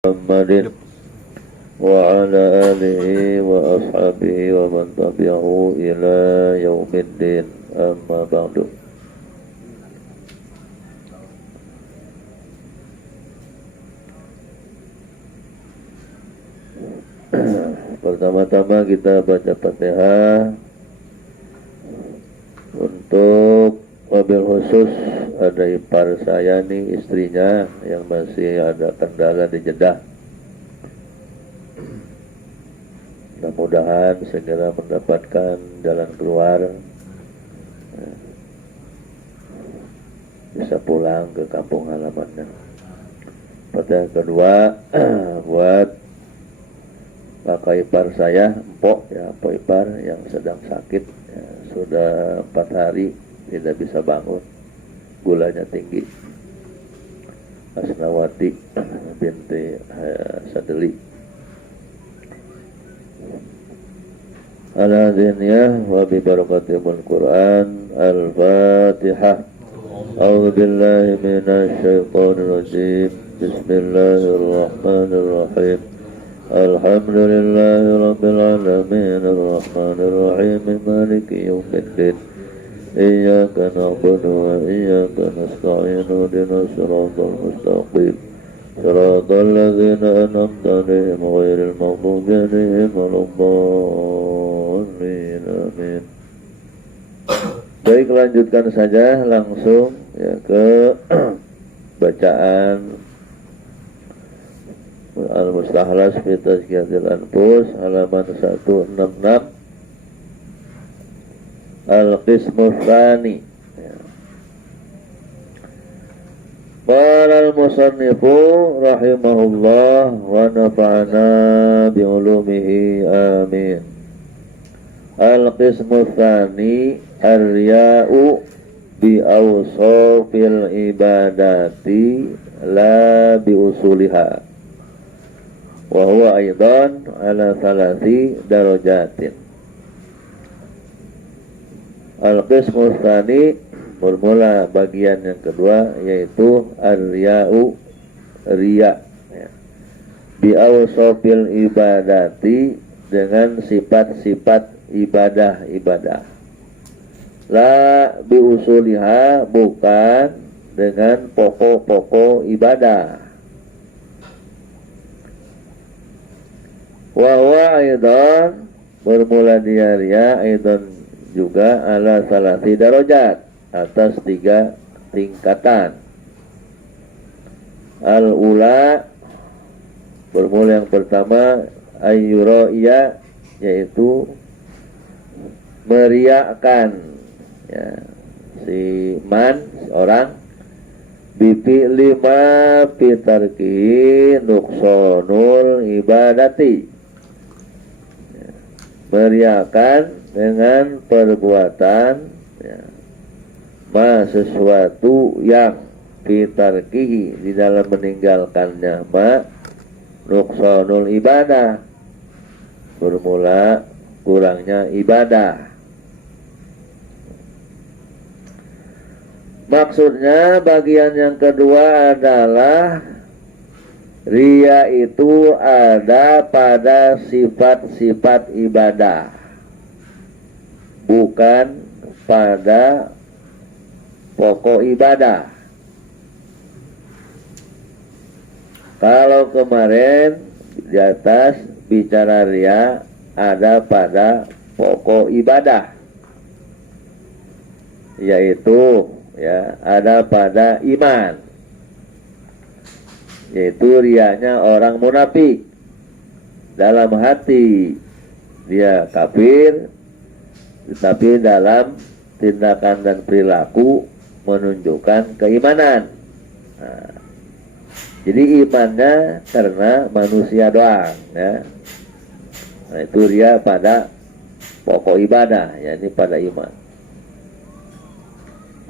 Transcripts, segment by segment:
Muhammadin wa ala alihi wa ashabihi wa man tabi'ahu ila yaumiddin, amma ba'du. Pertama-tama kita baca Fatihah. Untuk mobil khusus ada ipar saya nih, istrinya yang masih ada kendala di Jeddah. Mudah-mudahan segera mendapatkan jalan keluar, bisa pulang ke kampung halamannya. Fatihah kedua buat kakak ipar saya, empok ya, empok ipar yang sedang sakit ya, sudah 4 hari tidak bisa bangun, gulanya tinggi. Asnawati binti Sadeli. Al-Adhiniyah wa bi barakatimul Quran. Al-Fatihah. A'udzu billahi minasy syaithanir rajim. Bismillahirrahmanirrahim. Alhamdulillahi rabbil alamin, arrahmanir rahim, maliki yaumiddin. Iyyaka na'budu wa iyyaka nasta'in, ihdinas siratal mustaqim. Siratal ladzina an'amta 'alaihim ghairil maghdubi 'alaihim waladdallin. Amin. Baik, lanjutkan saja langsung ya ke bacaan Al-Mustahlas fi Tazkiyatil Anfus halaman 166. Al-Qismu Tsani. Qala al-musannifu rahimahullah wa nafa'ana bi ulumihi, amin. Al-Qismu Tsani ar-riya'u bi awsafil ibadati la bi usuliha, wa huwa aidan ala thalathi darajatin. Al-Qismu Tsani, bermula bagian yang kedua, yaitu ar-riya'u, riya ya. Bi awsafil ibadati, dengan sifat-sifat ibadah-ibadah. La bi usuliha, bukan dengan pokok-pokok ibadah. Wa huwa aidan, bermula dia riya, aidan juga ala salasi darajat, atas 3 tingkatan. Al-ula, bermula yang pertama, ayyuraiya, yaitu meriakan ya, si man, orang, bipi lima pitarki nuksonul ibadati, meriakan dengan perbuatan ya, sesuatu yang fitarkihi, di dalam meninggalkannya, nuksonul ibadah, bermula kurangnya ibadah. Maksudnya bagian yang kedua adalah riya itu ada pada sifat-sifat ibadah, bukan pada pokok ibadah. Kalau kemarin di atas bicara riya ada pada pokok ibadah, yaitu ya, ada pada iman, yaitu riyanya orang munafik. Dalam hati dia kafir, tetapi dalam tindakan dan perilaku menunjukkan keimanan. Nah, jadi imannya karena manusia doang ya. Nah, itu riya pada pokok ibadah, yakni pada iman.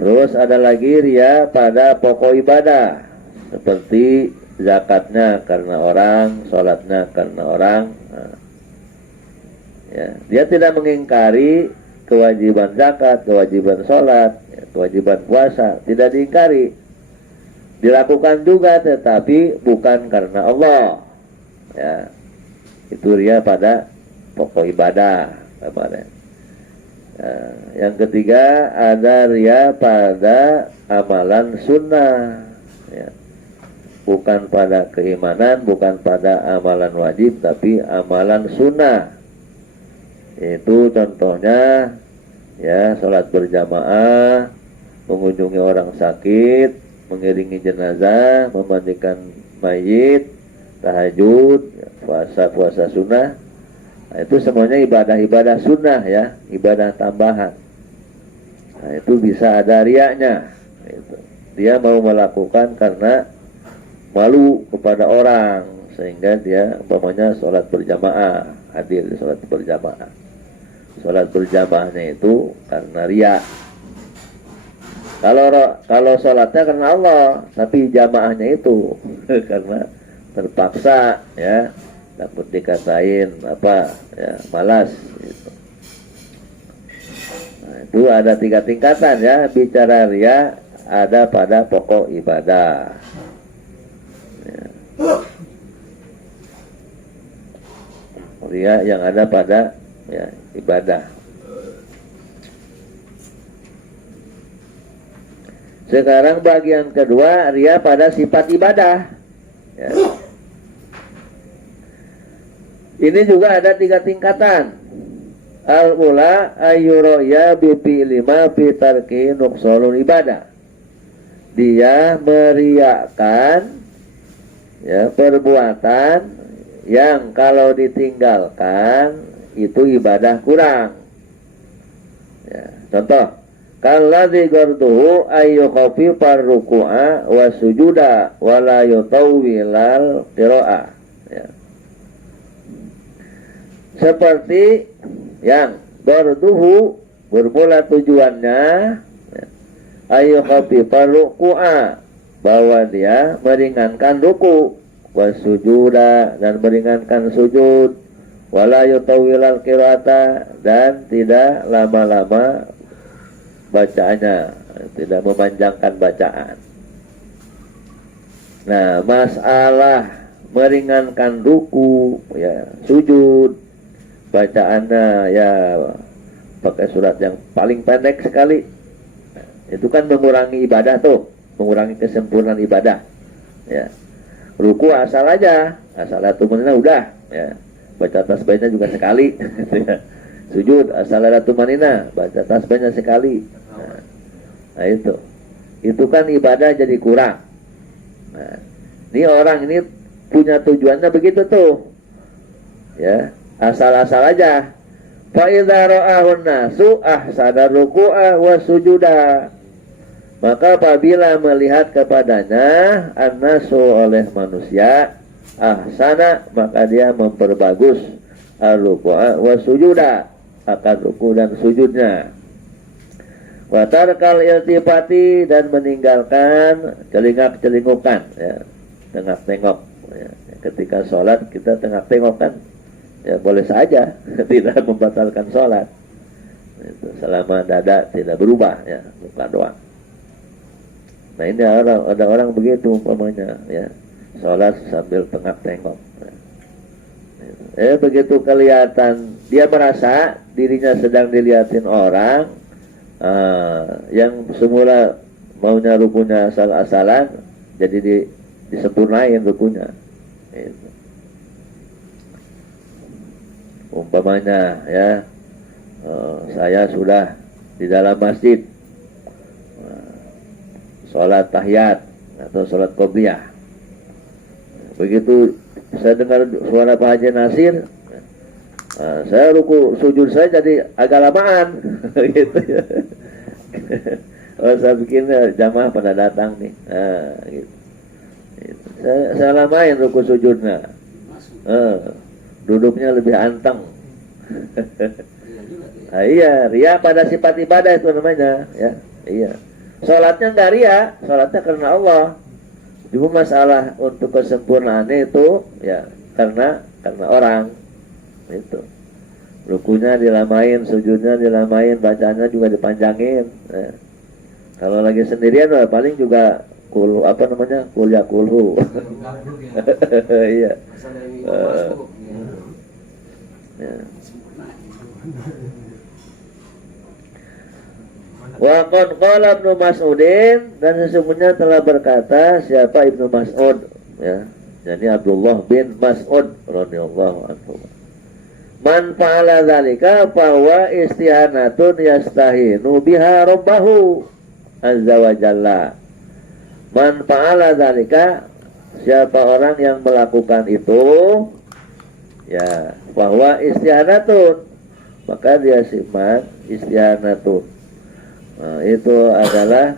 Terus ada lagi riya pada pokok ibadah, seperti zakatnya karena orang, sholatnya karena orang. Nah, ya, dia tidak mengingkari kewajiban zakat, kewajiban sholat, ya, kewajiban puasa, tidak diingkari. dilakukan juga tetapi bukan karena Allah. Ya, itu ria pada pokok ibadah kemarin. Yang ketiga ada ria pada amalan sunnah, ya. Bukan pada keimanan, bukan pada amalan wajib, tapi amalan sunnah. Itu contohnya ya sholat berjamaah, mengunjungi orang sakit, mengiringi jenazah, memandikan mayit, tahajud, puasa sunnah. Nah, itu semuanya ibadah-ibadah sunnah ya, ibadah tambahan. Nah, itu bisa ada riaknya. Dia mau melakukan karena malu kepada orang, sehingga dia umpamanya sholat berjamaah, hadir di sholat berjamaah. Sholat berjamaahnya itu karena riak. Kalau sholatnya karena Allah, tapi jamaahnya itu karena terpaksa ya, takut dikatain apa ya, malas gitu. Nah, itu ada 3 tingkatan ya, bicara ria ada pada pokok ibadah ya. Ria yang ada pada ya, ibadah. Sekarang bagian kedua, ria pada sifat ibadah ya. Ini juga ada 3 tingkatan. Al-ula ayyuraya bipi lima fitarki nuqsolul ibadah. Dia meriakkan ya, perbuatan yang kalau ditinggalkan itu ibadah kurang ya. Contoh, kalladzi garduhu ayyukhafi parruku'a wa sujuda wa la yutawwilal qira'ah ya. Seperti yang garduhu bermula tujuannya ya, ayyukhafi parruku'a, bahwa dia meringankan ruku, wasujuda, dan meringankan sujud, wala yutawilal qira'ata, dan tidak lama-lama bacaannya, tidak memanjangkan bacaan. Nah, masalah meringankan ruku ya, sujud, bacaannya ya pakai surat yang paling pendek sekali, itu kan mengurangi ibadah tuh, mengurangi kesempurnaan ibadah ya. Ruku asal aja, asal ada tumanina udah ya, baca tasbihnya juga sekali sujud asal ada tumanina, baca tasbihnya sekali. Nah itu kan ibadah jadi kurang. Nah, ini orang ini punya tujuannya begitu tuh ya, asal-asal aja. Fa idza ra'ahun nasu ahsana ruku'a wa sujuda, maka apabila melihat kepadanya an-nasu oleh manusia, ahsana, maka dia memperbagus ar-ruku'a wa sujuda, akan ruku dan sujudnya. Wa tarkal iltifati, dan meninggalkan celingak-celingukan ya, tengok-tengok ya. Ketika sholat kita tengok-tengok kan ya, boleh saja tidak membatalkan sholat itu, selama dada tidak berubah ya, bukan doang. Nah, ini ada orang begitu umpamanya ya, sholat sambil tengok-tengok ya. Begitu kelihatan dia merasa dirinya sedang dilihatin orang, yang semula maunya rukunya asal-asalan jadi disempurnain rukunya itu. Umpamanya ya, saya sudah di dalam masjid sholat tahiyat atau sholat qobliyah, begitu saya dengar suara Pak Haji Nasir, saya ruku sujud saya jadi agak lamaan gitu ya. Oh, saya bikin jamaah pada datang nih, gitu. Saya lamain ruku sujudnya, duduknya lebih anteng. Nah, iya, ria pada sifat ibadah itu namanya ya. Iya, sholatnya enggak ria, sholatnya karena Allah. Cuma masalah untuk kesempurnaannya itu ya karena orang itu. Rukunya dilamain, sujudnya dilamain, bacaannya juga dipanjangin ya. Kalau lagi sendirian paling juga kul apa namanya kuliah kulhu. Iya. Ya. Wa qad qala Ibnu Mas'udin, dan sesungguhnya telah berkata siapa Ibnu Mas'ud, ya. Jadi Abdullah bin Mas'ud radhiyallahu anhu. Man fa'ala dzalika fa huwa istihanatun yastahinu biha rabbahu azza wa jalla. Man fa'ala dzalika, siapa orang yang melakukan itu, ya, bahwa istihanatun, maka dia simak istihanatun. Nah, itu adalah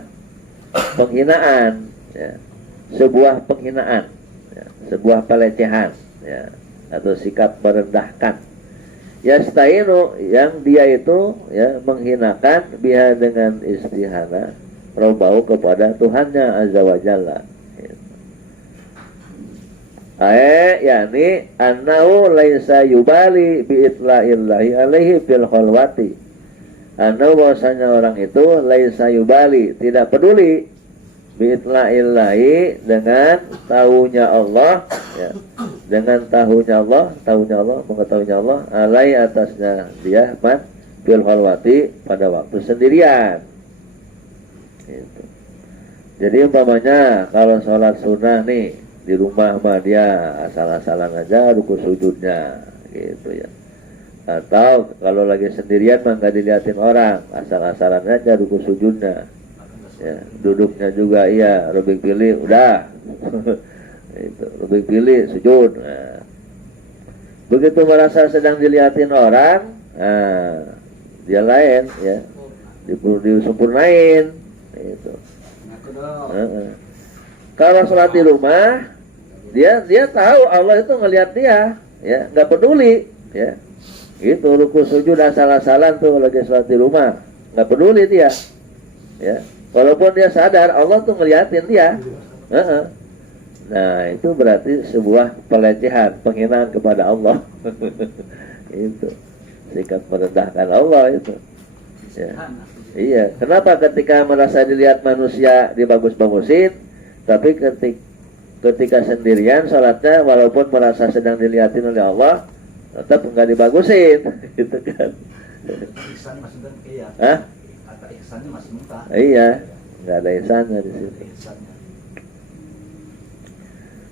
penghinaan, ya. Sebuah penghinaan, ya. Sebuah pelecehan, ya. Atau sikap merendahkan. Yastainu, yang dia itu, ya, menghinakan biha dengan istihana robbau kepada Tuhannya azza wa jalla. Yani annahu laisa yubali bi itla'illahi alaihi fil khalwati. Bahwasanya orang itu laisa yubali, tidak peduli bi itla'illahi, dengan tahunya Allah, ya, dengan tahunya Allah, mengetahuinya Allah alai atasnya dia man fil khalwati, pada waktu sendirian. Gitu. Jadi umpamanya kalau sholat sunnah nih di rumah mah dia asal-asalan aja ruku sujudnya, gitu ya. Atau kalau lagi sendirian mah nggak diliatin orang, asal-asalan aja ruku sujudnya, ya. Duduknya juga iya rubik pilih udah itu rubik pilih sujud. Nah, begitu merasa sedang diliatin orang, nah, dia lain, ya, disempurnain itu. Kalau sholat di rumah, dia tahu Allah itu ngelihat dia, ya, nggak peduli, ya. Itu ruku sujud asal-asalan tuh lagi sholat di rumah, nggak peduli dia, ya. Walaupun dia sadar Allah tuh ngeliatin dia. Nah, itu berarti sebuah pelecehan, penghinaan kepada Allah. Itu sikap merendahkan Allah itu, ya. Iya. Kenapa ketika merasa dilihat manusia dibagus-bagusin, tapi ketika sendirian sholatnya walaupun merasa sedang dilihatin oleh Allah, tetap nggak dibagusin, gitu kan? Ihsan maksudnya iya. Hah? Kata ihsannya masih muka. Iya, nggak ada ihsannya di sini.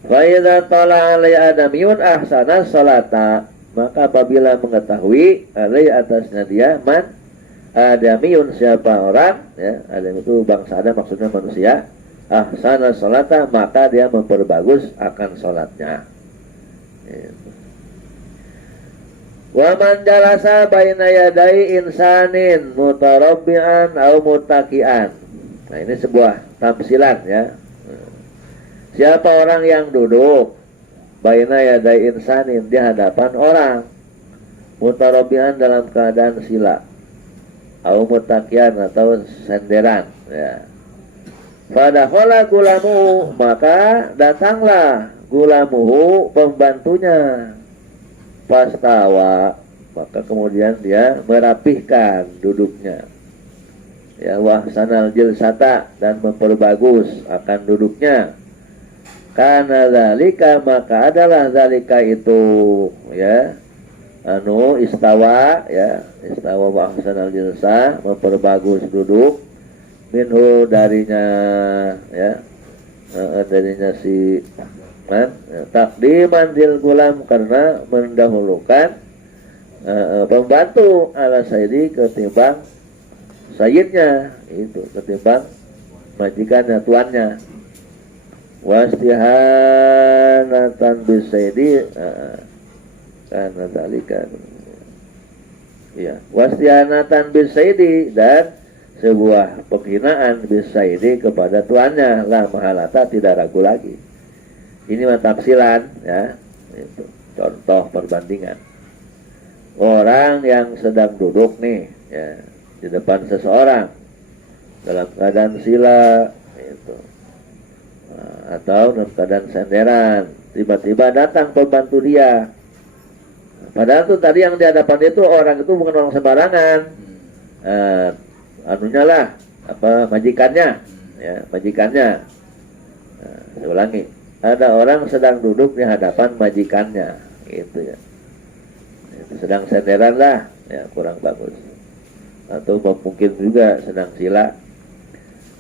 Fa idza tala alai adamiyun ahsana salata, maka apabila mengetahui alai atasnya dia man adamiyun, siapa orang, ya, adam itu bangsa Adam, maksudnya manusia, ahsana salata, maka dia memperbagus akan salatnya. Gitu. Wa man jalasa baina yadai insanin mutarabbi'an au mutakian. Nah, ini sebuah tamsilan, ya. Siapa orang yang duduk baina yadai insanin, di hadapan orang, mutarabbi'an dalam keadaan sila, au mutakian atau senderan, ya. Fadakhala gulamu, maka datanglah gulamuhu, pembantunya. Pastawa, maka kemudian dia merapihkan duduknya, ya, wahsanal jilsata, dan memperbagus akan duduknya. Karena zalika, maka adalah zalika itu, ya, istawa, ya, istawa wahsanal jilsa, memperbagus duduk, minhu darinya, ya, darinya si takdiman dil gulam, karena mendahulukan pembantu ala sayyidi ketimbang sayyidnya, itu ketimbang majikannya, tuannya. Wastihanatan bisayyidi, karena dalika, ya, wastihanatan bisayyidi, dan sebuah penghinaan bisayyidi kepada tuannya, la mahalata, tidak ragu lagi. Ini tafsilan, ya, itu contoh perbandingan. Orang yang sedang duduk nih, ya, di depan seseorang dalam keadaan sila, itu, atau dalam keadaan senderan, tiba-tiba datang pembantu dia. Padahal tuh tadi yang di hadapan itu orang itu bukan orang sembarangan, anunya lah, apa, majikannya, ya, majikannya. Nah, saya ulangi, ada orang sedang duduk di hadapan majikannya, gitu ya. Itu sedang senderan lah, ya kurang bagus. Atau mungkin juga sedang sila.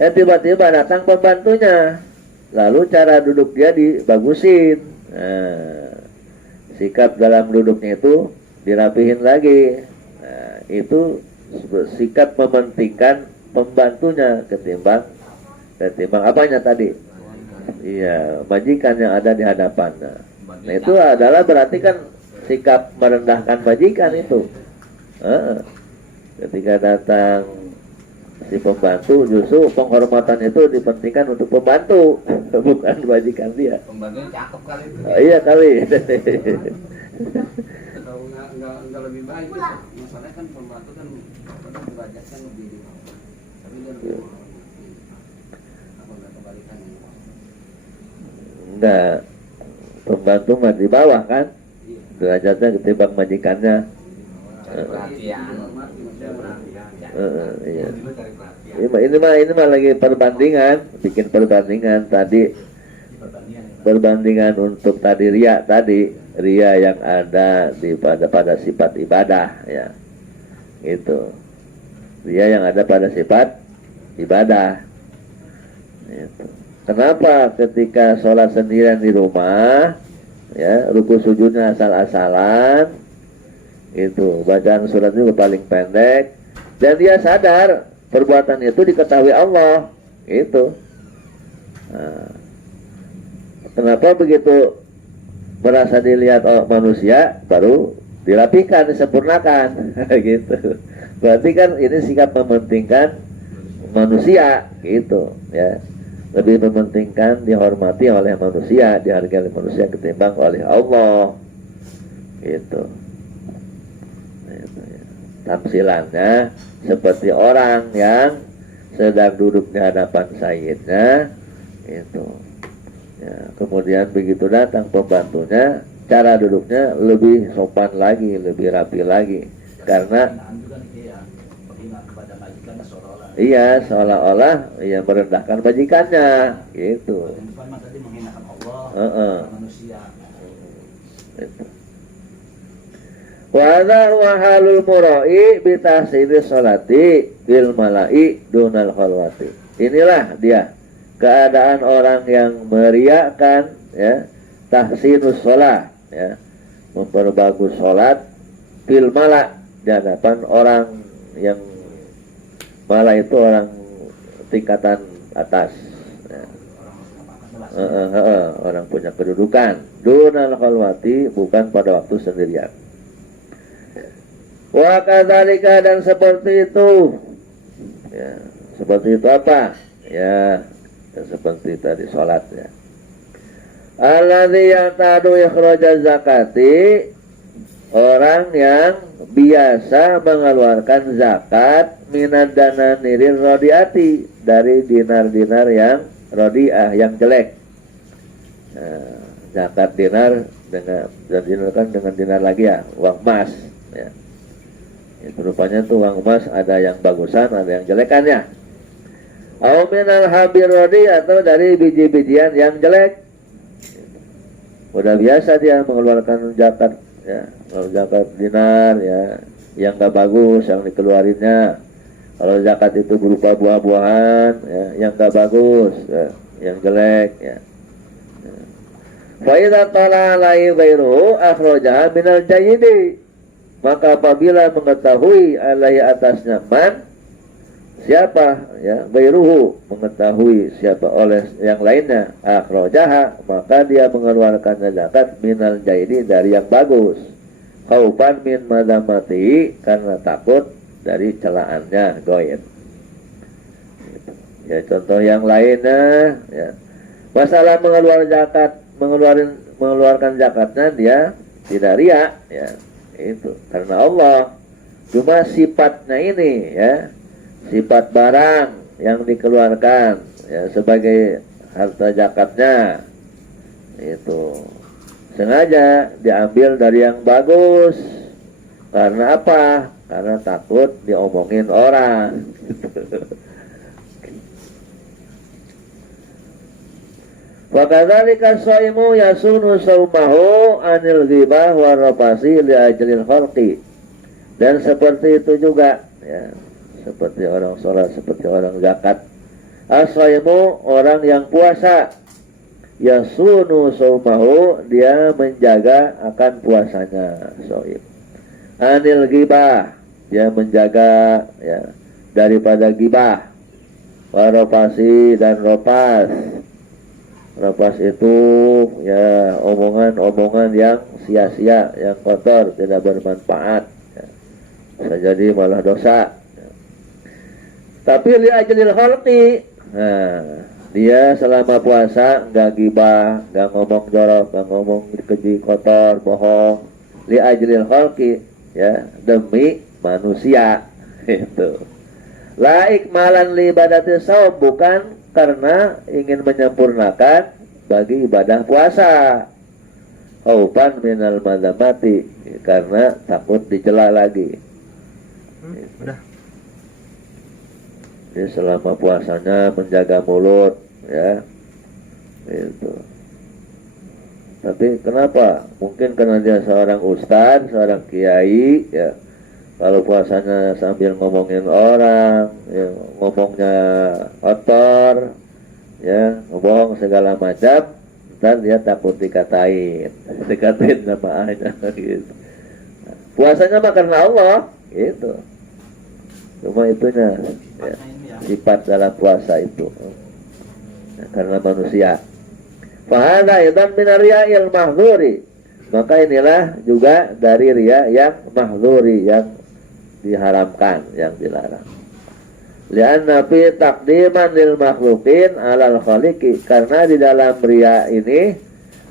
Tiba-tiba datang pembantunya, lalu cara duduk dia dibagusin. Nah, sikap dalam duduknya itu dirapihin lagi. Nah, itu sikap mementingkan pembantunya ketimbang apanya tadi? Iya, majikan yang ada di hadapan. Nah, itu adalah berarti kan sikap merendahkan majikan itu. Ketika datang si pembantu, justru penghormatan itu dipentingkan untuk pembantu, bukan majikan dia. Pembantunya cakep kali itu. Iya kali. Atau nggak lebih baik gitu. Masalahnya kan pembantu kan derajat kan lebih di bawah. Tapi dia lebih menghormati. Apa nggak kebalikannya? Enggak, pembantu mah di bawah kan, Iya. derajatnya ketimbang majikannya. Cari perhatian. Cari perhatian. Iya. Dulu cari perhatian. Ini mah lagi perbandingan, bikin perbandingan tadi, Perbandingan ya, Pak. perbandingan untuk tadi ria yang ada pada sifat ibadah ya, itu ria yang ada pada sifat ibadah. Itu. Kenapa ketika sholat sendirian di rumah, ya ruku sujudnya asal-asalan, itu bacaan surat juga paling pendek, dan dia sadar perbuatan itu diketahui Allah, itu. Nah, kenapa begitu merasa dilihat oleh manusia baru dirapikan, disempurnakan, gitu. Berarti kan ini sikap mementingkan manusia, gitu, ya. Lebih mementingkan dihormati oleh manusia, dihargai oleh manusia ketimbang oleh Allah, gitu. Gitu, ya. Tamsilannya seperti orang yang sedang duduk di hadapan sayyidnya, itu. Ya, kemudian begitu datang pembantunya, cara duduknya lebih sopan lagi, lebih rapi lagi, karena Penghinaan juga nih ya. Penghinaan kepada majikan seolah-olah. iya seolah-olah ia merendahkan majikannya, gitu. Yang depan mah tadi menghinakan Allah, manusia. Gitu. Wa hadza wa halul mura'i bi tahsini sholati bil mala'i dunal khalwati. Inilah dia keadaan orang yang meriakan, ya, tahsinus sholat, ya, memperbagus sholat fil mala, di hadapan orang yang mala itu orang tingkatan atas, ya. Orang punya kedudukan dunal khalwati, bukan pada waktu sendirian. Wa kadzalika, dan seperti itu, ya, seperti itu apa? Ya, seperti tadi sholat, ya. Alladzi ya'tadu ikhraja zakati, orang yang biasa mengeluarkan zakat minad dananirir rodiati, dari dinar-dinar yang rodiah, yang jelek. Nah, zakat dinar dengan dan dinarkan dengan dinar lagi, ya, uang emas, ya. Itu rupanya tuh uang emas ada yang bagusan, ada yang jelekannya. Au minal habir rodi, atau dari biji-bijian yang jelek. Udah biasa dia mengeluarkan zakat, ya, kalau zakat dinar, ya, yang gak bagus yang dikeluarinnya. Kalau zakat itu berupa buah-buahan, ya, yang gak bagus, ya, yang jelek, ya. Fa idza tala alai ghairuhu akhrajaha minal jayyidi, maka apabila mengetahui alai atasnya man, siapa, ya, ghairuhu, mengetahui siapa oleh yang lainnya, akhrajaha, maka dia mengeluarkan zakat minal jaidi, dari yang bagus, khaufan min madamati, karena takut dari celaannya goib. Ya, contoh yang lainnya, ya, masalah mengeluarkan zakatnya dia tidak riya, ya, itu karena Allah. Cuma sifatnya ini, ya, sifat barang yang dikeluarkan, ya, sebagai harta zakatnya, itu sengaja diambil dari yang bagus. Karena apa? Karena takut diomongin orang. Wa kadzalika shaimu yasunu saumahu anil ghibah wa rafasi li ajlil khalqi. Dan seperti itu juga ya, seperti orang sholat, seperti orang zakat. As-shaimu orang yang puasa, yasunu saumahu dia menjaga akan puasanya. Shaim. Anil ghibah dia menjaga ya daripada gibah. Wa rafasi dan rafas. Rapas itu ya omongan-omongan yang sia-sia, yang kotor, tidak bermanfaat ya. Bisa jadi malah dosa ya. Tapi li ajlil khalqi, nah, dia selama puasa nggak gibah, nggak ngomong jorok, nggak ngomong keji, kotor, bohong. Li ajlil khalqi ya, demi manusia itu. La ikmalan li ibadati shaum, bukan karena ingin menyempurnakan bagi ibadah puasa. Khaufan minal madzamati, karena takut dicela lagi. Udah. Jadi selama puasanya menjaga mulut ya. Itu. Tapi kenapa? Mungkin karena dia seorang ustadz, seorang kiai ya. Kalau puasanya sambil ngomongin orang, ya, ngomongnya kotor, ya, ngomong segala macam, ntar dia takut dikatain nama aja gitu. Puasanya mah karena Allah, gitu. Cuma itunya, ya, sifat dalam puasa itu, ya, karena manusia. Fahada idan min riya'il mahdzuri, maka inilah juga dari riya yang mahdzuri, yang diharamkan, yang dilarang. Lianna fi taqdiman lil makhluqin 'alal khaliqi, karena di dalam riya ini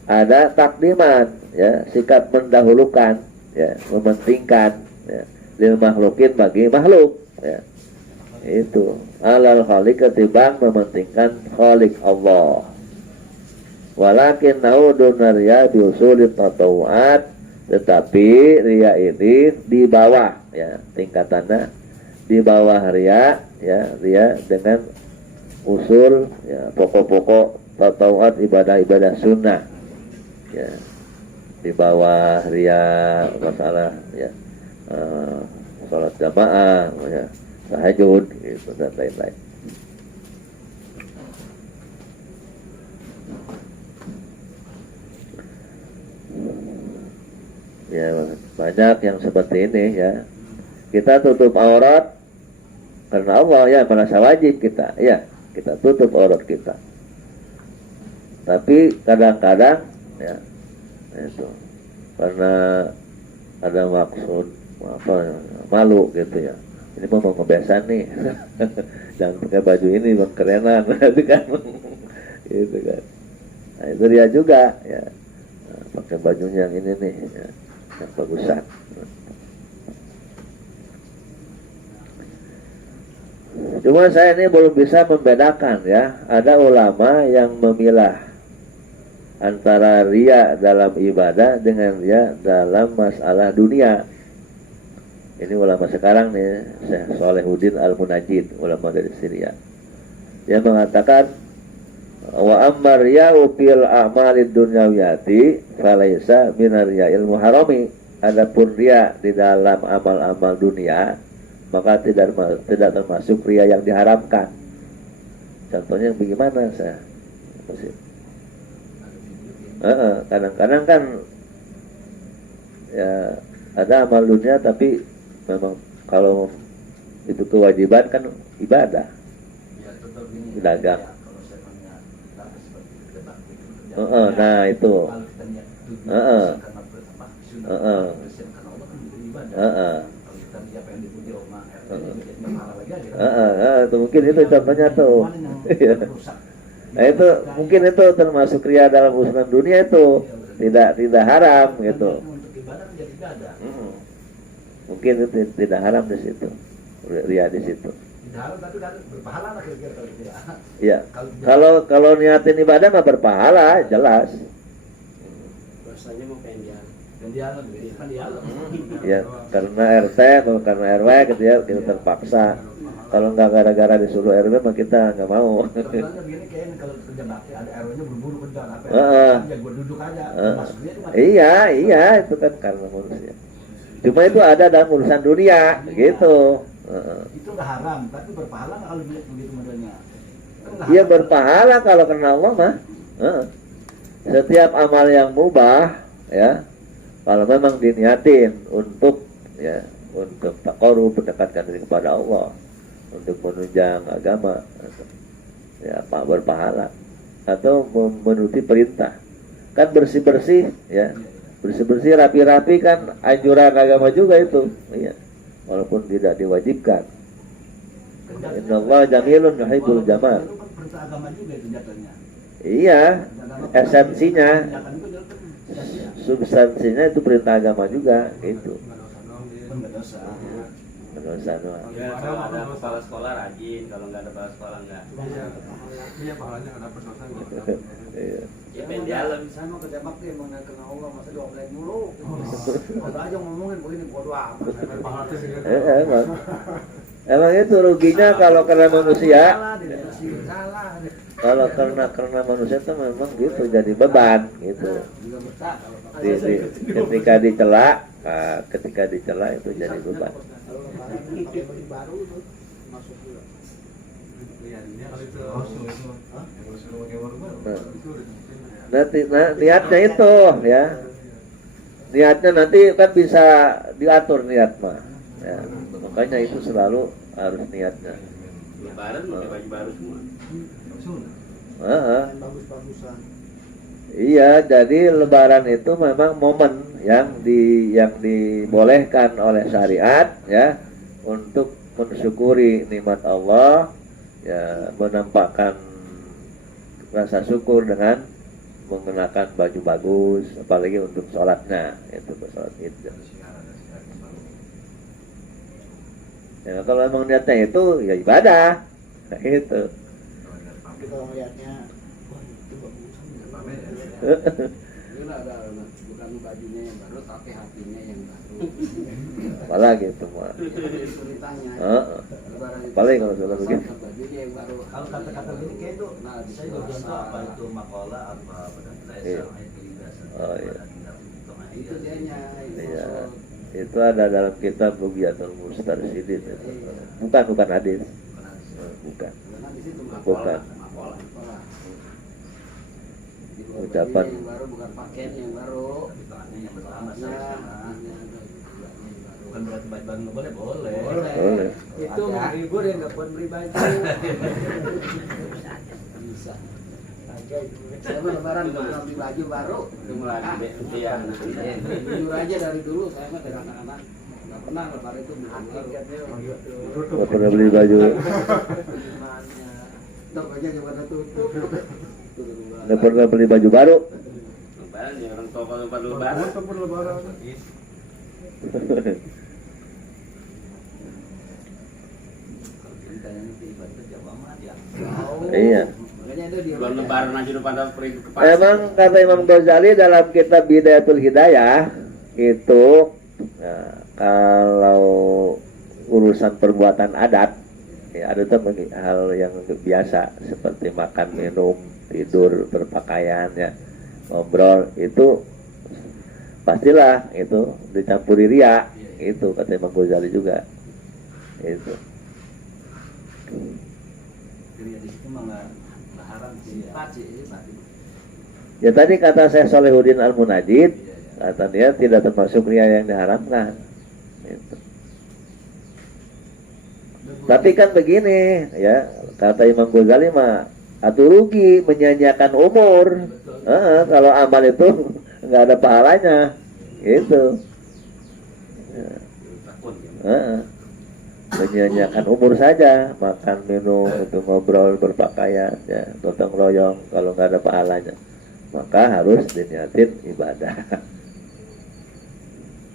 ada takdiman ya, sikap mendahulukan ya, mementingkan ya, lil makhluqin bagi makhluk ya. Itu 'alal khaliq, ketimbang mementingkan khaliq Allah. Walakin naudun riya bi usulit tatawu'at, tetapi riya ini di bawah ya, tingkatannya di bawah riya ya, riya dengan usul ya, pokok-pokok tatawu'at, ibadah-ibadah sunnah ya, di bawah riya masalah ya, salat jamaah ya, tahajud gitu dan lain-lain. Ya, banyak yang seperti ini ya. Kita tutup aurat karena Allah ya, merasa wajib kita ya, kita tutup aurat kita. Tapi kadang-kadang ya itu karena ada maksud apa, malu gitu ya. Ini mau ngebesan nih. Jangan pakai baju ini, bang, kerenan gitu kan. Gitu kan. Nah, itu dia juga ya. Nah, pakai bajunya yang ini nih ya, yang bagusan. Cuma saya ini belum bisa membedakan ya. Ada ulama yang memilah antara riya dalam ibadah dengan riya dalam masalah dunia. Ini ulama sekarang nih, Syekh Shalihuddin Al-Munajjid, ulama dari Syria. Dia mengatakan, wa amma riya'u fil a'malid dunyawiyati falaysa minar riya'il muharrami. Adapun riya di dalam amal-amal dunia, maka tidak termasuk riya yang diharamkan. Contohnya bagaimana saya? Kadang-kadang kan ya ada amal dunia, tapi memang kalau itu kewajiban kan ibadah, dagang. Nah itu. Itu mungkin itu contohnya tuh. Nah itu mungkin itu termasuk riya dalam urusan dunia, itu tidak haram gitu. Mungkin itu tidak haram di situ, riya di situ. Ya, kalau niatin ibadah mah berpahala jelas. Rasanya mau pendian. Ya, karena RT atau karena RW gitu ya, kita terpaksa. Kalau nggak gara-gara disuruh RW mah kita nggak mau. Kebetulannya begini kayaknya kalau kerja bakti ada RW-nya buru-buru kerja apa Heeh. ya gue duduk aja. Heeh. Masuk dia itu Iya, iya itu kan karena manusia. Cuma itu ada dalam urusan dunia, gitu. Heeh. itu nggak haram, tapi berpahala nggak kalau dilihat begitu modelnya? Kan nggak Iya haram. berpahala kalau karena Allah mah. Heeh. Setiap amal yang mubah, ya, kalau memang diniatin untuk, ya, untuk taqarrub, mendekatkan diri kepada Allah, untuk menunjang agama, ya, Pak berpahala, atau memenuhi perintah, kan bersih-bersih, ya, bersih-bersih, rapi-rapi kan anjuran agama juga itu, iya, walaupun tidak diwajibkan. Kan jatuhnya- Innallaha jamilun yuhibbul jamal. Itu kan perintah agama juga itu jatuhnya. Iya, Agama- esensinya, tindakan itu dia kan sia-sia. substansinya itu perintah agama juga, gitu. Kan nggak dosa. Dosa doang. Ya, kalau ada kepala sekolah rajin, kalau nggak ada kepala sekolah nggak. Iya pahalanya nggak dapat dosa nggak dapat. Iya. Ya pendialan. Saya mau kerja bakti emang naik ke Allah masa doain mulu. Udah aja ngomongin begini bodo amat. Emang. Emang itu ruginya kalau karena manusia. Salah. Kalau karena manusia itu memang gitu jadi beban gitu. Juga betah kalau Ketika dicela, ketika dicela itu jadi beban. kalau lebaran pakai baju baru tuh masuk juga. Niatnya itu ya. Niatnya nanti kan bisa diatur niat mah. Ya, makanya itu selalu harus niatnya. Lebaran pakai baju baru semua. Heeh. Bagus-bagusan. Iya, jadi Lebaran itu memang momen yang dibolehkan oleh syariat, ya, untuk mensyukuri nikmat Allah, ya, menampakkan rasa syukur dengan mengenakan baju bagus, apalagi untuk sholatnya, itu sholat Id. Ya, kalau memang niatnya itu ya ibadah, nah itu. Tapi kalau ngeliatnya wah itu bagus. Itu ada bukan bajunya yang baru tapi hatinya yang baru. Apalagi itu mah. Itu ceritanya. Heeh. Lebaran itu Apalagi kalau sudah begitu. bajunya yang baru. Kalau kata-kata gini kayak itu, Nah, saya juga contoh apa itu makola apa pada Iya. Oh, iya. itu dianya Iya. Itu ada dalam kitab Bugiyatul Mustarsyidin itu. Bukan hadis. Bukan. karena di situ Bukan. makola. Ucapan. Yang baru bukan pakaian yang baru. yang pertama Nah, saya bukan berarti baju baru nggak boleh, boleh. Boleh. itu Ada. menghibur yang nggak buat beli baju. Bisa. Saya mah lebaran nggak pernah beli baju baru. Itu mulai iya. Jujur aja dari dulu saya mah dari anak-anak nggak pernah lebaran itu beli baju baru. Nggak pernah beli baju. Tok aja gimana tutup. Nggak pernah beli baju baru. Lebaran ya orang toko tempat lebaran. Iya. Makanya itu dia. Belum lebaran aja udah pada pergi ke pasar. Emang kata Imam Ghazali dalam kitab Bidayatul Hidayah itu, nah, kalau urusan perbuatan adat, ya ada tuh bagi hal yang biasa seperti makan, minum, tidur, berpakaian, ya, ngobrol itu pastilah itu dicampuri ria, itu kata Imam Ghazali juga, itu. Jadi di situ mah nggak haram sih. Ya tadi kata Syekh Shalihuddin Al-Munajid, kata dia tidak termasuk ria yang diharamkan. Gitu. Tapi kan begini, ya kata Imam Ghazali mah, atuh rugi menyanyiakan umur. Kalau amal itu nggak ada pahalanya, gitu. Ya. Menyanyiakan umur saja, makan, minum, itu ngobrol, berpakaian, ya, gotong royong, kalau nggak ada pahalanya, maka harus diniatin ibadah.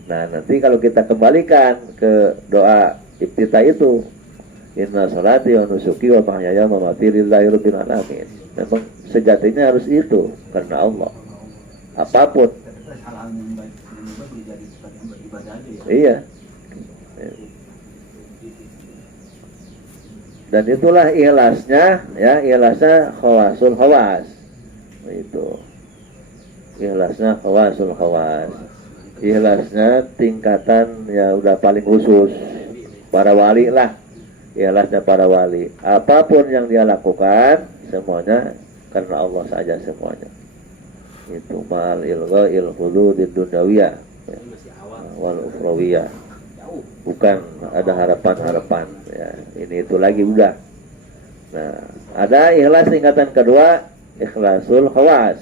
Nah, nanti kalau kita kembalikan ke doa iftitah itu, inna sholati wa nusuki wa mahyaya wa mamati lillahi rabbil alamin. Memang sejatinya harus itu karena Allah. Apapun. Hal-hal yang baik jadi sebagai ibadah aja ya. Iya. Dan itulah ikhlasnya, ya, ikhlasnya khawasul khawas. Itu. Ikhlasnya khawasul khawas. Ikhlasnya tingkatan ya udah paling khusus. Para wali lah. Ikhlasnya para wali. Apapun yang dia lakukan, semuanya karena Allah saja semuanya. Itu mal ilgha ilhulu di dunyawiyah wal ukhrawiyah. Bukan ada harapan-harapan ya. Ini itu lagi udah. Nah, ada ikhlas tingkatan kedua, ikhlasul khawas.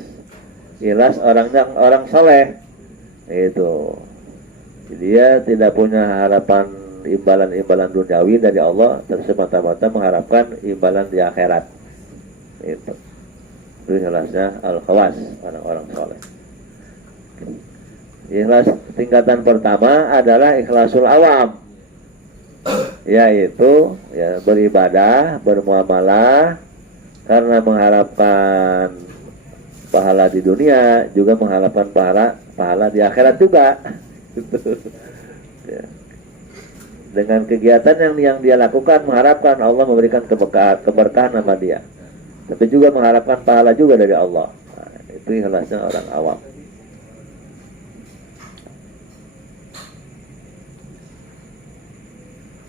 Ikhlas orang saleh. Itu. Jadi dia tidak punya harapan imbalan-imbalan duniawi dari Allah, tapi semata-mata mengharapkan imbalan di akhirat. Itu ikhlasnya al-khawas, orang-orang saleh. Ikhlas tingkatan pertama adalah ikhlasul awam, yaitu ya beribadah, bermuamalah karena mengharapkan pahala di dunia, juga mengharapkan pahala di akhirat juga. Ya. Dengan kegiatan yang dia lakukan, mengharapkan Allah memberikan keberkahan sama dia, tapi juga mengharapkan pahala juga dari Allah. Nah, itu ikhlasnya orang awam.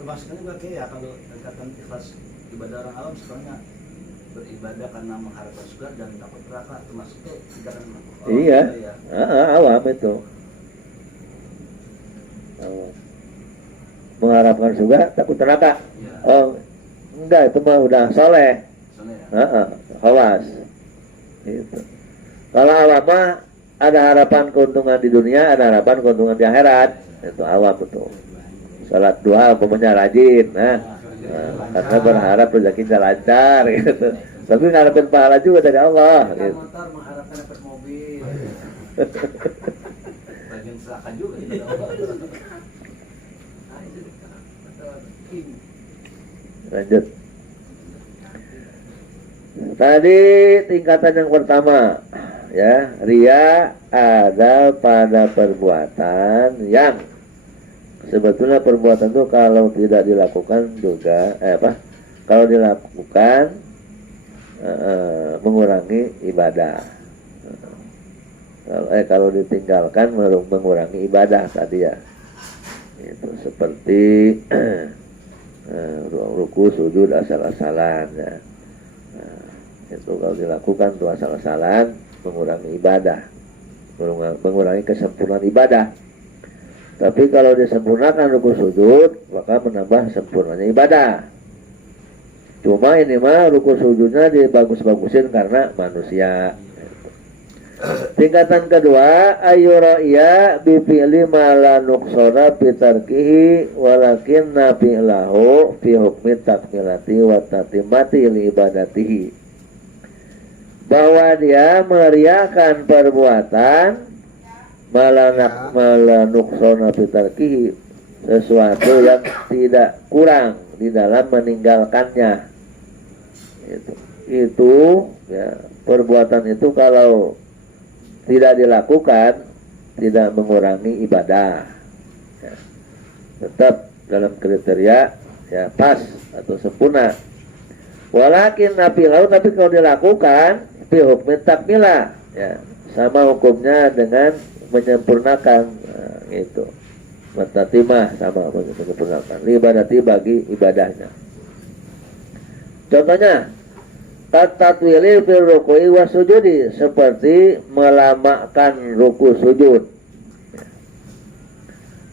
Termasuknya juga kayak ya kalau tingkatan ikhlas ibadah orang awam sebenarnya beribadah karena mengharapkan surga dan takut neraka, termasuk itu tingkatan Iya, ya. awam itu. Awam. Mengharapkan surga, takut neraka. Ya. Oh, enggak, itu mah udah soleh. Soalnya ya. Khawas. Itu. Kalau awam mah ada harapan keuntungan di dunia, ada harapan keuntungan di akhirat. Itu awam betul. Salat duha umpamanya rajin, karena berharap rezekinya lancar gitu. Tapi ngarepin pahala juga dari Allah Kan gitu. motor mengharapkan dapat mobil. Bagian silakan juga gitu. Lanjut. Tadi tingkatan yang pertama, ya, ria ada pada perbuatan yang sebetulnya perbuatan itu kalau tidak dilakukan juga kalau dilakukan mengurangi ibadah. Kalau ditinggalkan mengurangi ibadah tadi ya. Itu seperti ruku, sujud, asal-asalan ya. Itu kalau dilakukan tuh asal-asalan mengurangi ibadah, mengurangi kesempurnaan ibadah. Tapi kalau disempurnakan ruku sujud, maka menambah sempurnanya ibadah. Cuma ini mah ruku sujudnya dibagus-bagusin karena manusia. Tingkatan kedua, ayyuraiya bifi'li ma la nuqsara fi tarkihi walakin nafi'lahu fi hukmi takmilati wa tatimati li ibadatihi. Bahwa dia meriakan perbuatan malanuksona fitarkihi, sesuatu yang tidak kurang di dalam meninggalkannya. Itu ya, perbuatan itu kalau tidak dilakukan tidak mengurangi ibadah ya. Tetap dalam kriteria ya pas atau sempurna. Walakin nafi'lahu, tapi kalau dilakukan fi hukmi takmilah ya, sama hukumnya dengan menyempurnakan itu matatimah, sama menyempurnakan ibadati bagi ibadahnya. Contohnya tatwili fil ruku'i wa sujudi, seperti melamakan ruku sujud.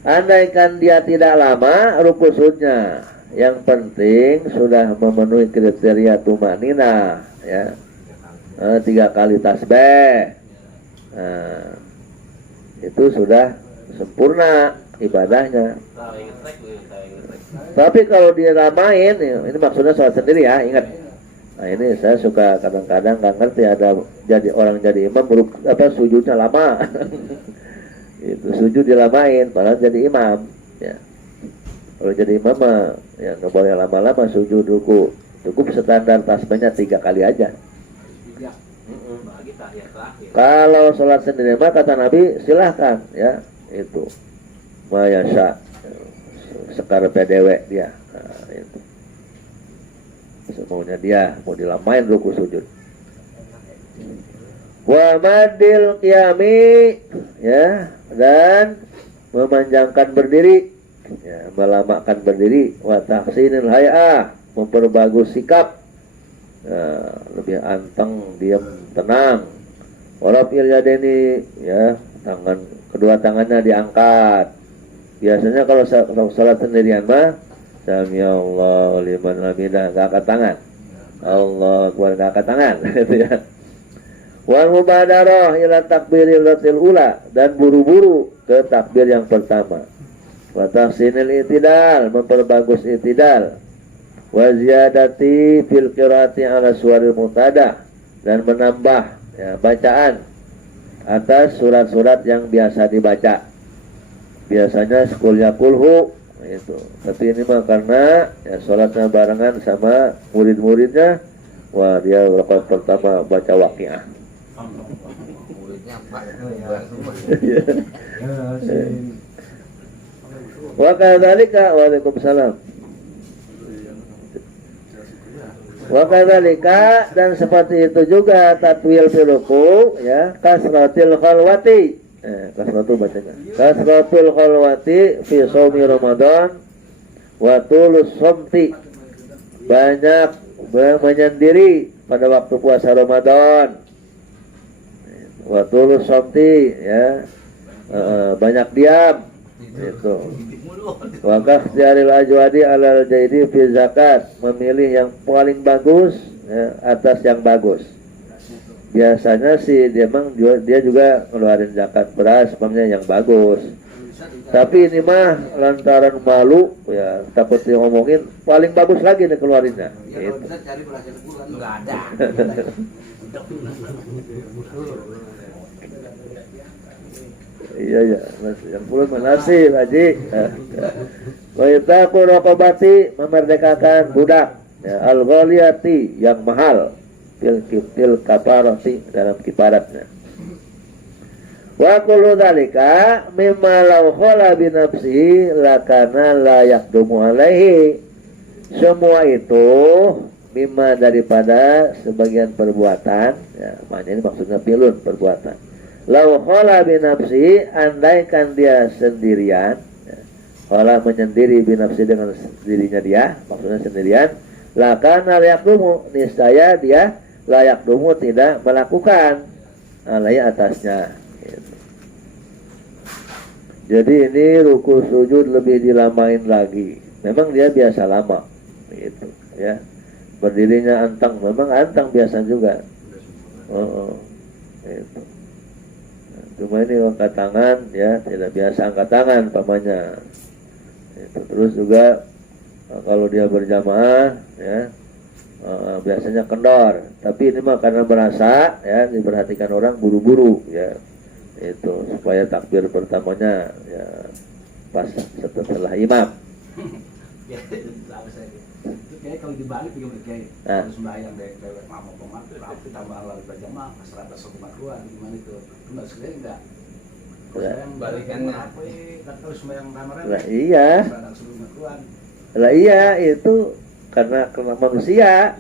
Andaikan dia tidak lama ruku sujudnya, yang penting sudah memenuhi kriteria tumanina ya, 3 kali tasbih. Itu sudah sempurna ibadahnya. Tapi kalau dia ramain, ini maksudnya sholat sendiri ya, ingat. Nah ini saya suka kadang-kadang nggak ngerti, ada orang jadi imam sujudnya lama. Itu sujud dilamain, padahal jadi imam. Ya. Kalau jadi imam mah ya nggak boleh lama-lama sujud ruku. Cukup standar tasbihnya 3 kali aja. Kalau sholat sendiri mah kata Nabi silahkan ya, itu mayasya sekar PDW dia. Nah, itu semaunya dia, mau dilamain ruku sujud. Wa madil qiyami, ya, dan memanjangkan berdiri, ya, melamakan berdiri. Wa tahsinil hay'ah, memperbagus sikap, ya, lebih anteng, diam, tenang. Warafil yadaini, ya, kedua tangannya diangkat. Biasanya kalau salat sendirian mah sami Allahu liman hamidah, enggak angkat tangan. Allah Akbar, enggak angkat tangan gitu ya. Wal mubadarah ila takbiril ula, dan buru-buru ke takbir yang pertama. Wa tahsinil i'tidal, memperbagus i'tidal. Wa ziyadati fil qiraati ala suwaril muqtadah, dan menambah, ya, bacaan atas surat-surat yang biasa dibaca. Biasanya sekulnya kulhu itu. Tapi ini mah karena, ya, sholatnya barengan sama murid-muridnya, wah, dia rakaat pertama baca Waqiah. Muridnya Pak. Wa kadzalika, waalaikumsalam. Wa kadzalika, dan seperti itu juga tatwil fil ruku, ya, kasratil khalwati. Kasratu bacanya. Kasratul khalwati fi shaumi Ramadan wa tulus somti. Banyak menyendiri pada waktu puasa Ramadan. Wa tulus somti, ya, banyak diam. Itu. Wa kasjaril ajwadi alal jaidi fi zakat, memilih yang paling bagus, ya, atas yang bagus. Biasanya sih dia juga ngeluarin zakat beras umpamanya yang bagus. Tapi ini mah lantaran malu, ya, takut diomongin, paling bagus lagi nih keluarinnya. Ya, kalau Gitu. bisa cari beras bulan enggak ada. Iya, ya, yang puluh manasi haji. Wa itaqu raqabati, memerdekakan budak, ya, al-ghaliyati, yang mahal, fil kafarati, dalam kifaratnya. Wa kullu dzalika mimma law khala bi nafsihi lakana la yaqdumu alaihi. Semua itu mimma, daripada sebagian perbuatan, ya, maknanya ini maksudnya pilun, perbuatan. Law khala bi nafsihi, andaikan dia sendirian, ya, khala menyendiri bi nafsi, dengan dirinya dia, maksudnya sendirian, lakana la yaqdumu, niscaya dia layak dumu, tidak melakukan alai atasnya. Gitu. Jadi ini ruku sujud lebih dilamain lagi. Memang dia biasa lama, gitu, ya. Berdirinya antang, memang antang biasa juga. Gitu. Nah, cuma ini angkat tangan, ya, tidak biasa angkat tangan pamannya. Gitu. Terus juga kalau dia berjamaah, ya, biasanya kendor, tapi ini mah karena merasa, ya, diperhatikan orang, buru-buru, ya, itu supaya takbir pertamanya, ya, pas setelah imam. Kayak kalau dibalik juga kayak harus sembahyang dewek mama pemat, tapi tambah lari berjamaah pas rata sebuah keluar, gimana itu? Enggak sekali enggak. Balikannya. Kalau sembahyang rame-rame. Lah iya. Sebelum keluar. Lah iya, itu karena manusia.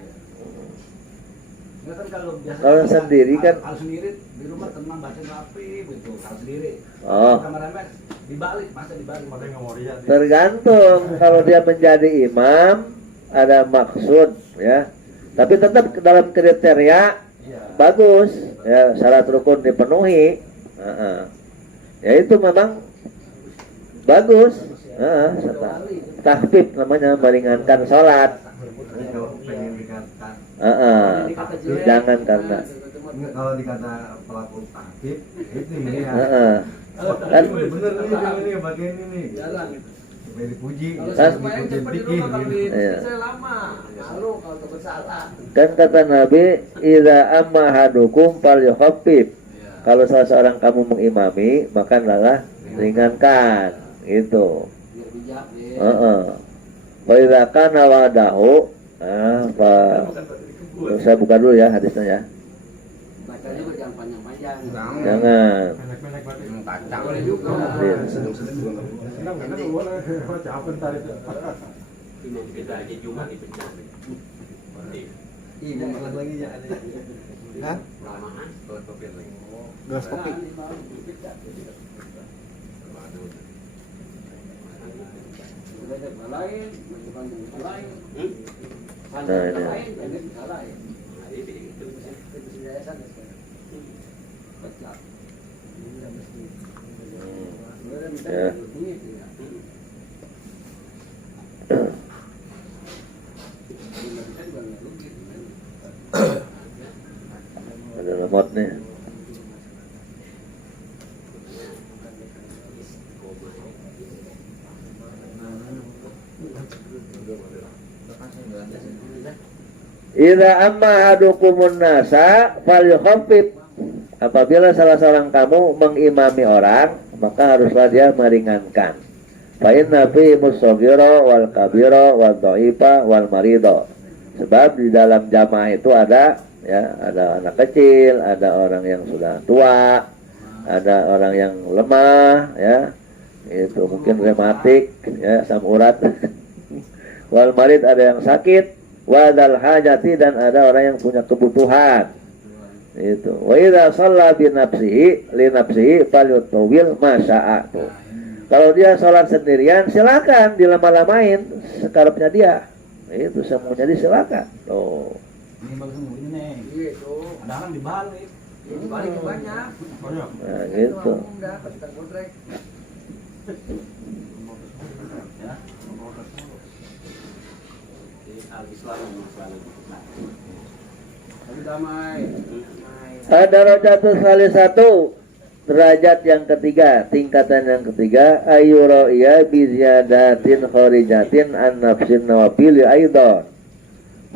Ya kan kalau biasa Kalau sendiri kan, kalau sendiri di rumah tenang baca ngapi gitu. Kalau sendiri. Oh. Kamar-kamar dibalik, masa dibalik. Tergantung. Kalau dia menjadi imam, ada maksud, ya. Tapi tetap dalam kriteria, Iya. bagus, ya, syarat rukun dipenuhi. Ya itu memang bagus. Tahfif namanya, meringankan sholat. Pengen dikatakan, Jangan karena kalau dikata pelaku aktif itu ya. kan Bener nih bagian ini. Jarang. Supaya dipuji. Kalau Kan? sembahyang cepat di rumah, kalau di Iya. saya lama. Malu kalau tak bersalah. kan kata Nabi, idza amma hadukum falyukhaffif. Kalau salah seorang kamu mengimami, maka adalah ringankan, gitu. Biar bijak ya. Wa idza kana wadahu, saya buka dulu ya hadisnya, ya. Baca juga jangan panjang-panjang. Jangan. Kacang boleh juga. Iya. Kita aja cuma di penjara. Iya, mau makan lagi ya. Hah? Lamaan. Gelas kopi. Udah ada lain, bukan yang lain. Nah, ini. Lain, ini bisa lain. Nah, ini itu Itu yayasan ya sekarang. Betul. Udah minta Ya. ini ya. Kita juga nggak rugi. Ada lemot nih. Idza amma ahadukumun nasa falyukhaffif. Apabila salah seorang kamu mengimami orang, maka haruslah dia meringankan. Fa inna fi musaghira wal kabira wal dhaifa wal marido. Sebab di dalam jamaah itu ada ada anak kecil, ada orang yang sudah tua, ada orang yang lemah, itu mungkin rematik, asam urat. Wal marid ada yang sakit, wadal hajati dan ada orang yang punya kebutuhan. Itu. Wa idza shalla bi nafsihi li nafsihi falyutawil ma syaa. Kalau dia sholat sendirian, silakan dilama-lamain sekarapnya dia. Itu semuanya silakan. Oh. Ini bagus ini nih. Iya tuh. Ada orang dibalik. Ini balik banyak. Banyak. Nah, gitu. Udah, kita kontrak. Ya. Al-Islam selalu. Tapi damai. Ada rojatus kali satu, derajat yang ketiga, tingkatan yang ketiga, ayyuraiya bizyadatin kharijatin an nafsin nawafili aidon,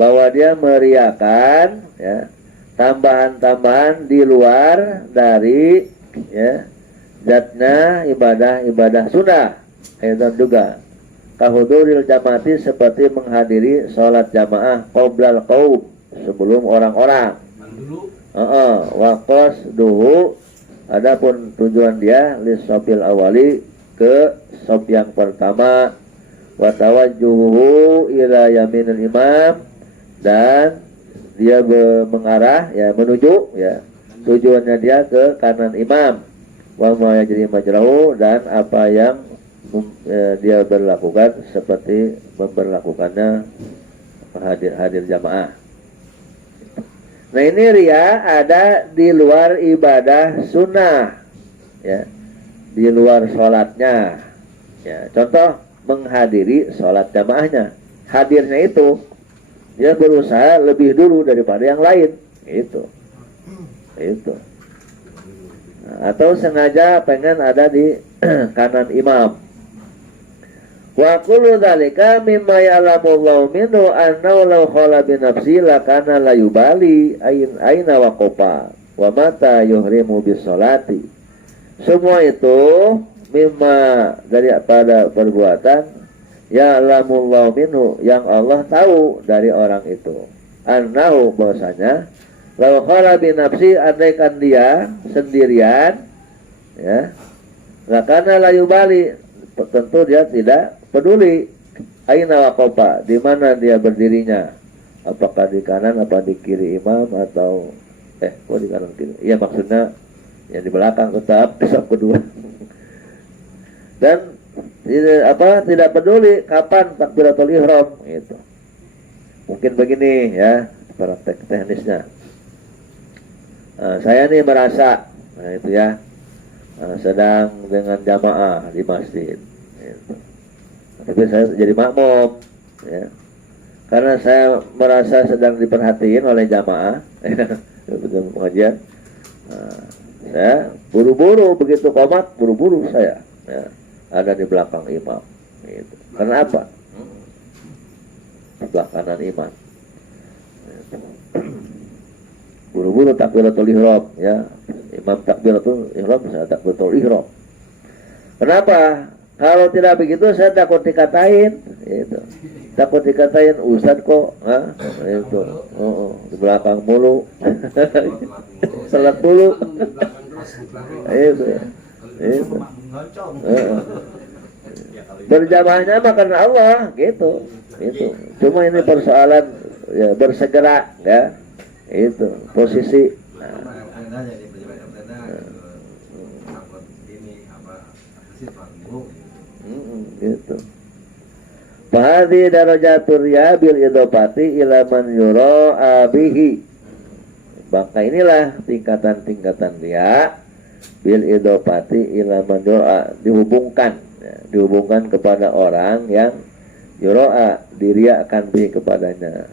bahwa dia meriakan tambahan-tambahan di luar dari zatnya ibadah sunnah aidon juga. Kahuduril jamaati seperti menghadiri sholat jamaah qoblal qaum sebelum orang-orang. Dulu Wakos duhu, adapun tujuan dia lisopil awali ke sop yang pertama, watawajjuhu ila yaminil imam, dan dia mengarah menuju tujuannya dia ke kanan imam, wa ma yajri majrahu, dan apa yang dia berlakukan seperti memperlakukannya hadir jamaah. Nah, ini ria ada di luar ibadah sunnah, di luar sholatnya. Contoh menghadiri sholat jamaahnya, hadirnya itu dia berusaha lebih dulu daripada yang lain, itu. Nah, atau sengaja pengen ada di kanan imam. Wa kullu dzalika mimma ya'lamullahu minhu annahu law khala bi nafsi lakana la yubali aina waqafa wa mata yuhrimu bis salati. Semua itu mimma dari pada perbuatan ya'lamullahu minhu yang Allah tahu dari orang itu. Annahu bahwasanya law khala bi nafsi, andaikan dia sendirian lakana la yubali, tentu dia tidak peduli aina waqafa, di mana dia berdirinya, apakah di kanan apa di kiri imam, atau kok di kanan kiri, iya maksudnya yang di belakang tetap saf kedua. Dan tidak peduli kapan takbiratul ihram, itu mungkin begini praktek teknisnya. Saya nih merasa itu sedang dengan jamaah di masjid, gitu. Tapi saya jadi makmum, karena saya merasa sedang diperhatiin oleh jamaah, betul pengajian. Saya buru-buru, begitu qomat buru-buru saya ada di belakang imam. Gitu. Karena apa? Sebelah kanan imam. Buru-buru takbiratul ihram, imam takbiratul ihram, saya takbiratul ihram. Kenapa? Kalau tidak begitu saya takut dikatain, itu. Takut dikatain ustad kok, itu. Di belakang mulu. Salat dulu. Itu. Berjamaahnya mah karena Allah, gitu. Itu. Cuma ini persoalan ya bersegera ya itu posisi. Nanya di pejabat perdana takut ini apa sih Pak Bu Gitu. Fahadi darajatur ya bil idopati ila man yura abihi. Maka inilah tingkatan-tingkatan dia bil idopati ila man yura, dihubungkan ya, dihubungkan kepada orang yang yura diriakan bihi kepadanya.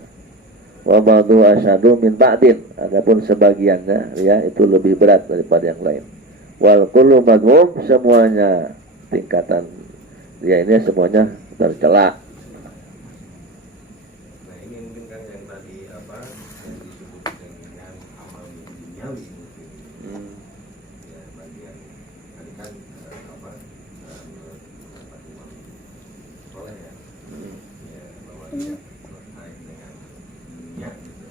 Wa ba'du asyadu min ba'din, adapun sebagiannya ya itu lebih berat daripada yang lain. Wal kullu madhum, semuanya tingkatan dia ini semuanya tercela. nah ini mungkin kan yang tadi apa yang disebut dengan amal duniawi mungkin ya bagian tadi kan apa menurut Pak Imam Soleh ya ya bahwa dia terkait dengan dunia gitu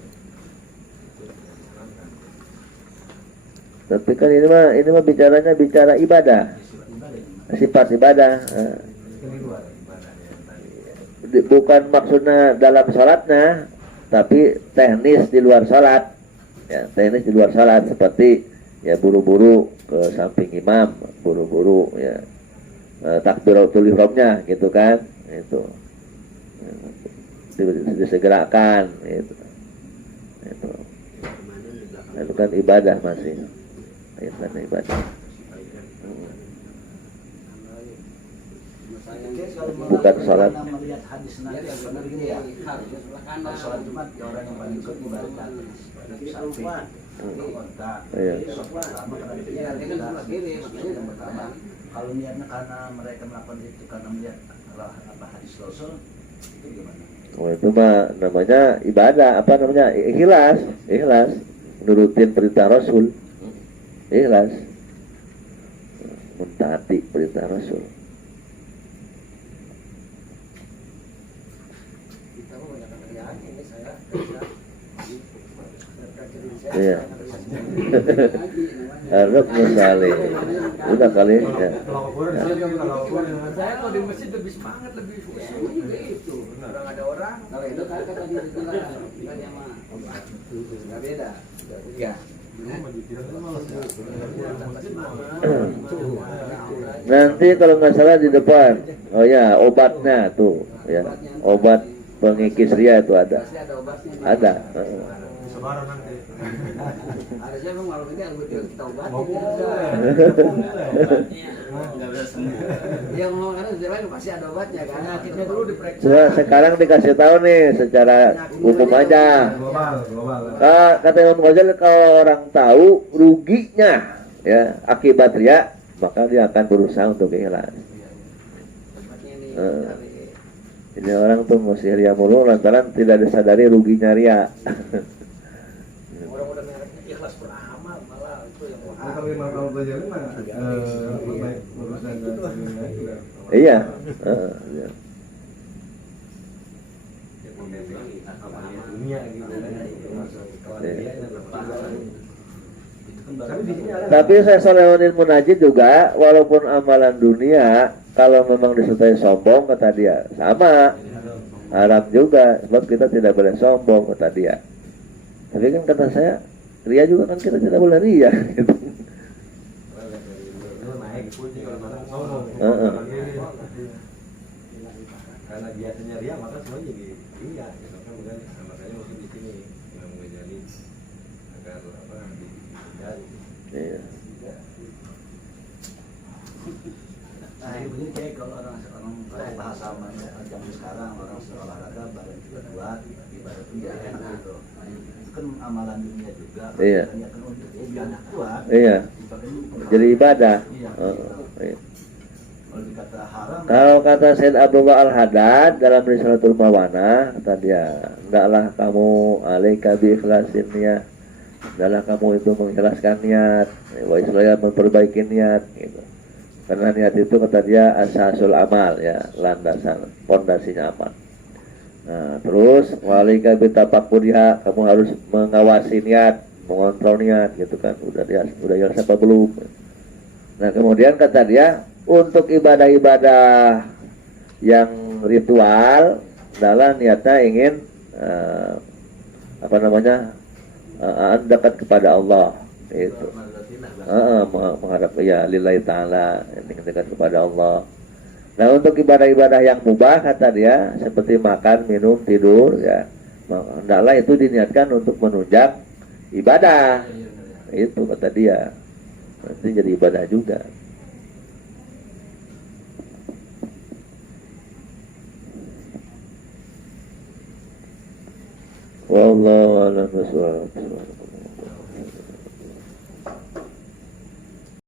itu tidak disarankan. Tapi kan ini mah bicara ibadah, sifat ibadah. Ini luar ibadah yang tadi Bukan maksudnya dalam sholatnya, tapi teknis di luar sholat. Ya, teknis di luar sholat seperti ya buru-buru ke samping imam, buru-buru ya takbiratul ihramnya gitu kan, itu disegerakan itu. Itu kan ibadah masih. Itu kan ibadah. Bukan sholat. Melihat hadis Nabi yang benar gitu ya. Kalau sholat Jumat ya orang yang paling ikut ibarat samping. Iya. Yang pertama, kalau niatnya karena mereka melakukan itu karena melihat apa hadis Rasul, itu gimana? Oh itu mah namanya ibadah, apa namanya ikhlas, nurutin perintah Rasul, ikhlas, mentaati perintah Rasul. Kita mau banyak kerjaan ini saya kerja. Iya. Harus misalnya, udah kali ya. Saya kalau di masjid lebih semangat, lebih khusyuk gitu. Orang ada orang, kalau itu kan kata dia bilang, bukannya mah nggak beda. Iya. Nanti kalau nggak salah di depan, oh ya obatnya tuh, ya obat pengikis ria itu ada, Pasti ada obatnya. ada. sebarang nanti Harusnya memang malam ini aku kita obat. mau Nggak bisa sembuh. Yang ngomong kan sudah lain pasti ada obatnya kan. Kita dulu diperiksa. Sekarang dikasih tahu nih secara hukum aja. global Kata Imam Ghazali, kalau orang tahu ruginya ya akibat ria, maka dia akan berusaha untuk ikhlas. Obatnya ini. Ini orang tuh mesti ria mulu lantaran tidak disadari ruginya ria. Orang udah mereka ikhlas beramal malah itu yang nah, kalau Imam Al-Ghazali mah baik urusan dunia juga Iya. Iya. dunia gitu Iya. tapi di sini ada Tapi saya Solehonin Munajid juga, walaupun amalan dunia, kalau memang disertai sombong kata dia, sama haram juga, sebab kita tidak boleh sombong kata dia. Tapi kan kata saya, ria juga kan kita tidak boleh ria. Gitu. naik puji kalau mana ngomong karena biasanya ria maka semuanya jadi ria gitu kan bukan makanya mungkin di sini Imam Ghazali agar apa dihindari. Iya. Nah, ini begini kayak kalau orang bahasa zaman sekarang orang olahraga badan juga kuat, ibadah pun dia enak gitu. Itu kan amalan dunia juga. Iya. Dia kan untuk dia biar kuat. Iya. Jadi ibadah. Iya. Iya. Kalau dikata haram, Kalau kata Said Abdullah Al-Haddad dalam Risalatul Mawana, kata dia, hendaklah kamu alaika bi ikhlasin niat. Hendaklah kamu itu mengikhlaskan niat, wa istilahnya memperbaiki niat gitu. Karena niat itu kata dia asasul amal ya, landasan, pondasinya amal. Nah, terus walika bi tafakkuriha, kamu harus mengawasi niat, mengontrol niat gitu kan. Udah jelas apa belum? Nah, kemudian kata dia untuk ibadah-ibadah yang ritual adalah niatnya ingin apa namanya, dekat kepada Allah itu. Menghadap ya lillahi ta'ala, dekat kepada Allah. Nah, untuk ibadah-ibadah yang mubah kata dia seperti makan, minum, tidur ya, hendaklah itu diniatkan untuk menunjang ibadah. Itu kata dia. Nanti jadi ibadah juga. Wallahu a'lam bishawab.